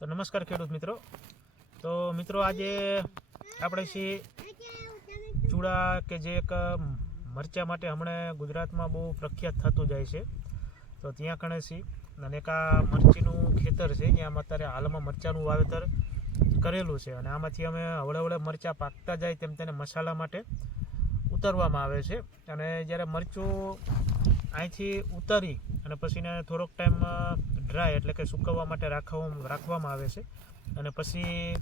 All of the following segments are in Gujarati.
તો નમસ્કાર ખેડૂત મિત્રો. તો મિત્રો આજે આપણે છીએ ચૂડા કે જે એક મરચા માટે હમણાં ગુજરાતમાં બહુ પ્રખ્યાત થતું જાય છે. તો ત્યાં કણે છીએ અને એક આ મરચીનું ખેતર છે જ્યાં અત્યારે હાલમાં મરચાનું વાવેતર કરેલું છે અને આમાંથી અમે હવળે મરચાં પાકતા જાય તેમ તેને મસાલા માટે ઉતારવામાં આવે છે. અને જ્યારે મરચું અહીંથી ઉતારી અને પછી એને થોડોક ટાઈમ ડ્રાય એટલે કે સૂકવવા માટે રાખવામાં આવે છે અને પછી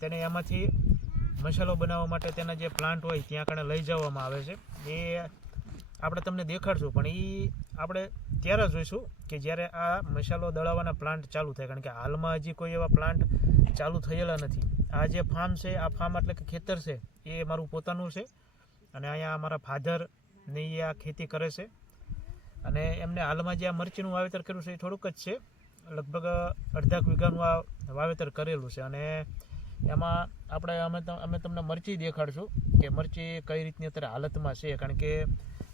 તેને એમાંથી મસાલો બનાવવા માટે તેના જે પ્લાન્ટ હોય ત્યાં કણે લઈ જવામાં આવે છે. એ આપણે તમને દેખાડશું, પણ એ આપણે ત્યારે જોઈશું કે જ્યારે આ મસાલો દળાવવાના પ્લાન્ટ ચાલુ થાય, કારણ કે હાલમાં હજી કોઈ એવા પ્લાન્ટ ચાલુ થયેલા નથી. આ જે ફાર્મ છે, આ ફાર્મ એટલે કે ખેતર છે, એ મારું પોતાનું છે અને અહીંયા મારા ફાધર ને આ ખેતી કરે છે અને એમને હાલમાં જે આ મરચીનું વાવેતર કર્યું છે એ થોડુંક જ છે, લગભગ અડધા વીઘાનું આ વાવેતર કરેલું છે. અને એમાં અમે તમને મરચી દેખાડશું કે મરચી કઈ રીતની અત્યારે હાલતમાં છે, કારણ કે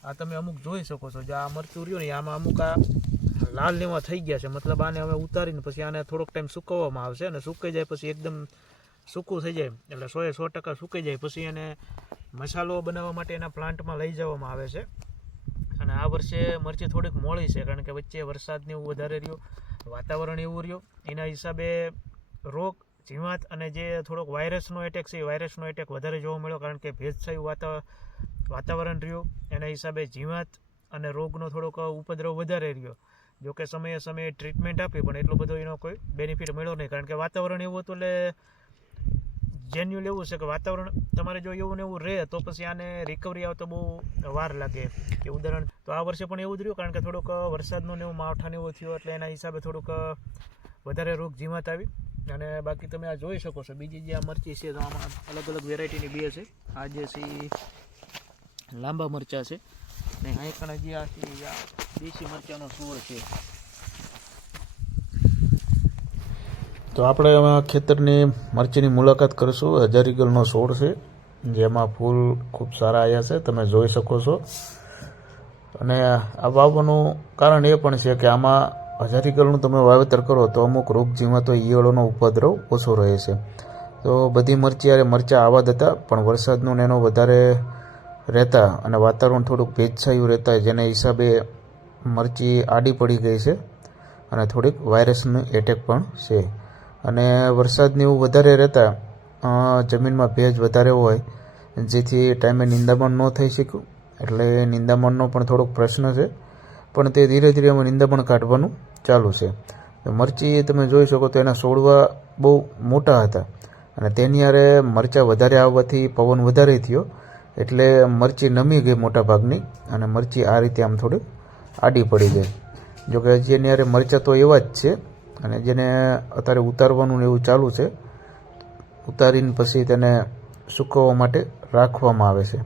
આ તમે અમુક જોઈ શકો છો. જે આ મરચું રહ્યું ને આમાં અમુક આ લાલ લેવા થઈ ગયા છે, મતલબ આને અમે ઉતારીને પછી આને થોડોક ટાઈમ સૂકવવામાં આવશે અને સૂકાઈ જાય પછી એકદમ સૂકું થઈ જાય એટલે 100% સૂકાઈ જાય પછી એને મસાલો બનાવવા માટે એના પ્લાન્ટમાં લઈ જવામાં આવે છે. અને આ વર્ષે મરચી થોડીક મોડી છે, કારણ કે વચ્ચે વરસાદને એવું વધારે રહ્યું, વાતાવરણ એવું રહ્યું, એના હિસાબે રોગ જીવાત અને જે થોડોક વાયરસનો એટેક છે એ વાયરસનો એટેક વધારે જોવા મળ્યો, કારણ કે ભેજછાયું વાતાવરણ રહ્યું, એના હિસાબે જીવાત અને રોગનો થોડોક ઉપદ્રવ વધારે રહ્યો. જોકે સમયે ટ્રીટમેન્ટ આપી પણ એટલો બધો એનો કોઈ બેનિફિટ મળ્યો નહીં, કારણ કે વાતાવરણ એવું હતું. એટલે જેન્યુઅલ એવું છે કે વાતાવરણ તમારે જો એવું ને એવું રહે તો પછી આને રિકવરી આવતો બહુ વાર લાગે. કે ઉદાહરણ તો આ વર્ષે પણ એવું જ રહ્યું, કારણ કે થોડુંક વરસાદનો ને એવું માવઠાને એવું થયો એટલે એના હિસાબે થોડુંક વધારે રોગ જીવાત આવી. અને બાકી તમે આ જોઈ શકો છો બીજી જે આ મરચી છે તો આમાં અલગ વેરાયટીની બે છે. આ જે છે લાંબા મરચાં છે ને અહીં કણે જે આ દેશી મરચાંનો છોડ છે. તો આપણે એમાં ખેતરની મરચીની મુલાકાત કરીશું. હજારીગલનો છોડ છે જેમાં ફૂલ ખૂબ સારા આવ્યા છે, તમે જોઈ શકો છો. અને આ વાવવાનું કારણ એ પણ છે કે આમાં હજારીગલનું તમે વાવેતર કરો તો અમુક રોગ જીવાતો ઈયળોનો ઉપદ્રવ ઓછો રહે છે. તો બધી મરચાં આવા જ હતા, પણ વરસાદનું ને એનો વધારે રહેતા અને વાતાવરણ થોડુંક ભેજછાયું રહેતા જેના હિસાબે મરચી આડી પડી ગઈ છે અને થોડીક વાયરસનું એટેક પણ છે. અને વરસાદને એવું વધારે રહેતા જમીનમાં ભેજ વધારે હોય જેથી ટાઈમે નિંદામણ ન થઈ શક્યું, એટલે નિંદામણનો પણ થોડોક પ્રશ્ન છે, પણ તે ધીરે ધીરે અમે નિંદામણ કાઢવાનું ચાલુ છે. મરચી તમે જોઈ શકો તો એના છોડવા બહુ મોટા હતા અને તેની હારે મરચાં વધારે આવવાથી પવન વધારે થયો એટલે મરચી નમી ગઈ મોટા ભાગની અને મરચી આ રીતે આમ થોડી આડી પડી ગઈ. જોકે હજી એની હારે મરચાં તો એવા જ છે અને જેને અત્યારે ઉતારવાનું એવું ચાલુ છે. ઉતારીને પછી તેને સૂકવવા માટે રાખવામાં આવે છે.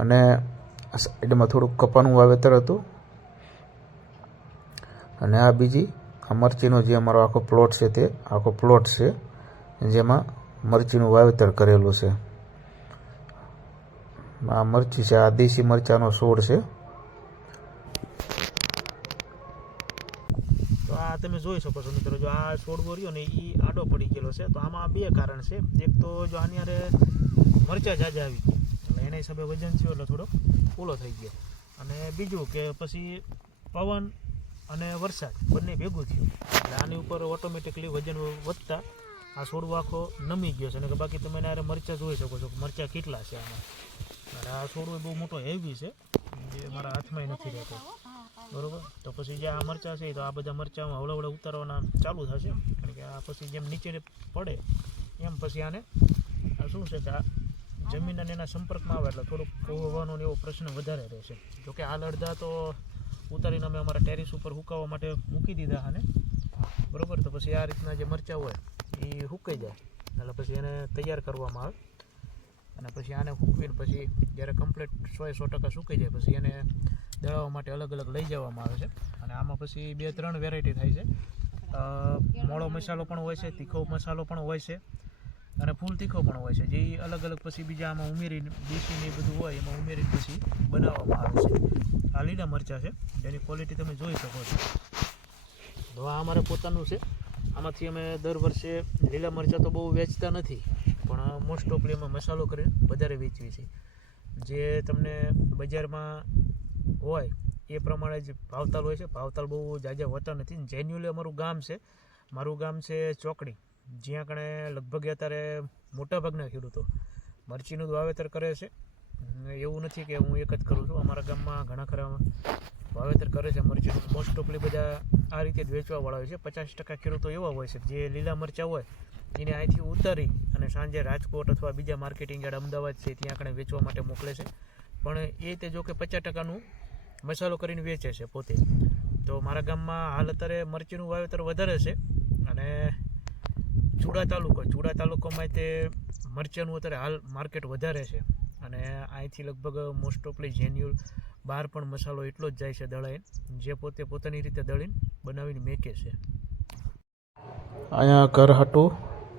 અને સાઈડમાં થોડુંક કપાનું વાવેતર હતું અને આ બીજી આ મરચીનો જે અમારો આખો પ્લોટ છે તે આખો પ્લોટ છે જેમાં મરચીનું વાવેતર કરેલું છે. આ મરચી છે, આ દેશી મરચાંનો છોડ છે. તો આ તમે જોઈ શકો છો મિત્રો, જો આ છોડવો રહ્યો ને એ આડો પડી ગયેલો છે. તો આમાં બે કારણ છે. એક તો જો આની હારે મરચાં જાજા આવી એટલે એના હિસાબે વજન થયો એટલે થોડોક ઓલો થઈ ગયો. અને બીજું કે પછી પવન અને વરસાદ બંને ભેગું થયું એટલે આની ઉપર ઓટોમેટિકલી વજન વધતા આ છોડવો આખો નમી ગયો છે. અને બાકી તમે એને મરચાં જોઈ શકો છો મરચાં કેટલા છે આમાં. અને આ છોડવો બહુ મોટો હેવી છે જે મારા હાથમાં નથી રહેતો, બરોબર. તો પછી જે આ મરચાં છે તો આ બધા મરચાંમાં હવળે ઉતારવાના ચાલુ થશે, કારણ કે આ પછી જેમ નીચે પડે એમ પછી આને શું છે કે આ જમીન અને એના સંપર્કમાં આવે એટલે થોડુંક હોવાનો એવો પ્રશ્ન વધારે રહેશે. જોકે હાલ અડધા તો ઉતારીને અમે અમારા ટેરિસ ઉપર સુકાવવા માટે મૂકી દીધા આને, બરોબર. તો પછી આ રીતના જે મરચાં હોય એ સુકાઈ જાય એટલે પછી એને તૈયાર કરવામાં આવે અને પછી આને સૂકવીને પછી જ્યારે કમ્પ્લીટ 100% સુકાઈ જાય પછી એને દળાવવા માટે અલગ લઈ જવામાં આવે છે. અને આમાં પછી 2-3 વેરાયટી થાય છે. મોળો મસાલો પણ હોય છે, તીખો મસાલો પણ હોય છે અને ફૂલ તીખો પણ હોય છે, જે અલગ પછી બીજા આમાં ઉમેરીને દેશી ને બધું હોય એમાં ઉમેરીને પછી બનાવવામાં આવે છે. આ લીલા મરચાં છે જેની ક્વોલિટી તમે જોઈ શકો છો. તો આ અમારે પોતાનું છે. આમાંથી અમે દર વર્ષે લીલા મરચાં તો બહુ વેચતા નથી, પણ મોસ્ટ ઓફલી અમે મસાલો કરીને વધારે વેચીએ છીએ. જે તમને બજારમાં હોય એ પ્રમાણે જ ભાવતાલ હોય છે. ભાવતાલ બહુ જાજા હોતા નથી. જેન્યુઅલી અમારું ગામ છે, મારું ગામ છે ચોકડી, જ્યાં કણે લગભગ અત્યારે મોટાભાગના ખેડૂતો મરચીનું વાવેતર કરે છે. એવું નથી કે હું એક જ કરું છું, અમારા ગામમાં ઘણા ખરા વાવેતર કરે છે મરચીનું. મોસ્ટ ઓફલી બધા આ રીતે જ વેચવાવાળા હોય છે. 50% ખેડૂતો એવા હોય છે જે લીલા મરચાં હોય એને અહીંથી ઉતારી અને સાંજે રાજકોટ અથવા બીજા માર્કેટિંગ યાર્ડ અમદાવાદ છે ત્યાં કણે વેચવા માટે મોકલે છે. પણ એ તે જો કે 50%નું મસાલો કરીને વેચે છે પોતે. તો મારા ગામમાં હાલ અત્યારે મરચીનું વાવેતર વધારે છે. અને ચૂડા તાલુકામાં તે મરચાંનું અત્યારે હાલ માર્કેટ વધારે છે. અને અહીંથી લગભગ મોસ્ટ ઓફલી જેન્યુઅલ બહાર પણ મસાલો એટલો જ જાય છે દળાઈને, જે પોતે પોતાની રીતે દળીને બનાવીને મેકે છે. અહીંયા ઘર હાટું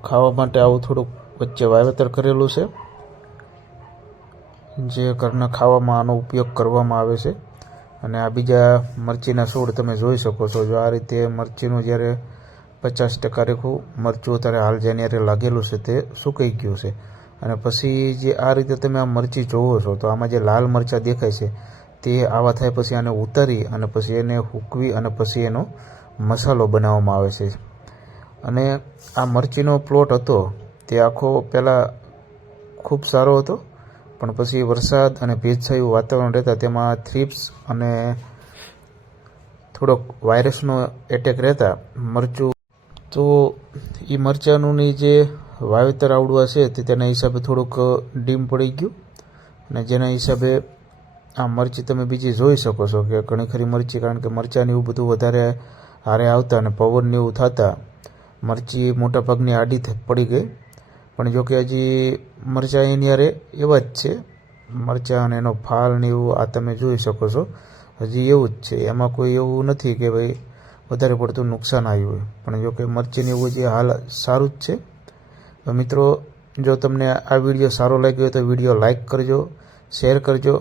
ખાવા માટે આવું થોડુંક વચ્ચે વાવેતર કરેલું છે, જે ઘરના ખાવામાં આનો ઉપયોગ કરવામાં આવે છે. અને આ બીજા મરચીના છોડ તમે જોઈ શકો છો. જો આ રીતે મરચીનું જ્યારે 50% રેખું મરચું અત્યારે હાલ જાન્યુઆરી લાગેલું છે તે સુકાઈ ગયું છે. અને પછી જે આ રીતે તમે આ મરચી જોવો છો તો આમાં જે લાલ મરચાં દેખાય છે તે આવા થાય પછી આને ઉતારી અને પછી એને હૂકવી અને પછી એનો મસાલો બનાવવામાં આવે છે. અને આ મરચીનો પ્લોટ હતો તે આખો પહેલાં ખૂબ સારો હતો, પણ પછી વરસાદ અને ભેજછાયું વાતાવરણ રહેતા તેમાં થ્રિપ્સ અને થોડોક વાયરસનો એટેક રહેતા મરચું, તો એ મરચાંનું જે વાવેતર આવડવા છે તે તેના હિસાબે થોડુંક ડીમ પડી ગયું. અને જેના હિસાબે આ મરચી તમે બીજી જોઈ શકો છો કે ઘણી ખરી મરચી, કારણ કે મરચાંને એવું બધું વધારે હારે આવતા અને પવનને એવું થતા મરચી મોટાભાગની આડી પડી ગઈ. પણ જો કે હજી મરચાં એની હારે એવા જ છે, મરચાં અને એનો ફાલ ને એવું આ તમે જોઈ શકો છો હજી એવું જ છે. એમાં કોઈ એવું નથી કે ભાઈ વધારે પડતું નુકસાન આવ્યું હોય. પણ જો કે મરચીને એવું જે હાલ સારું જ છે. તો મિત્રો, જો તમને આ વિડીયો સારો લાગ્યો હોય તો વિડીયો લાઇક કરજો, શેર કરજો.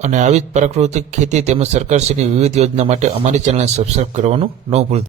અને આવી જ પ્રાકૃતિક ખેતી તેમજ સરકારશ્રીની વિવિધ યોજના માટે અમારી ચેનલને સબસ્ક્રાઈબ કરવાનું ન ભૂલતા.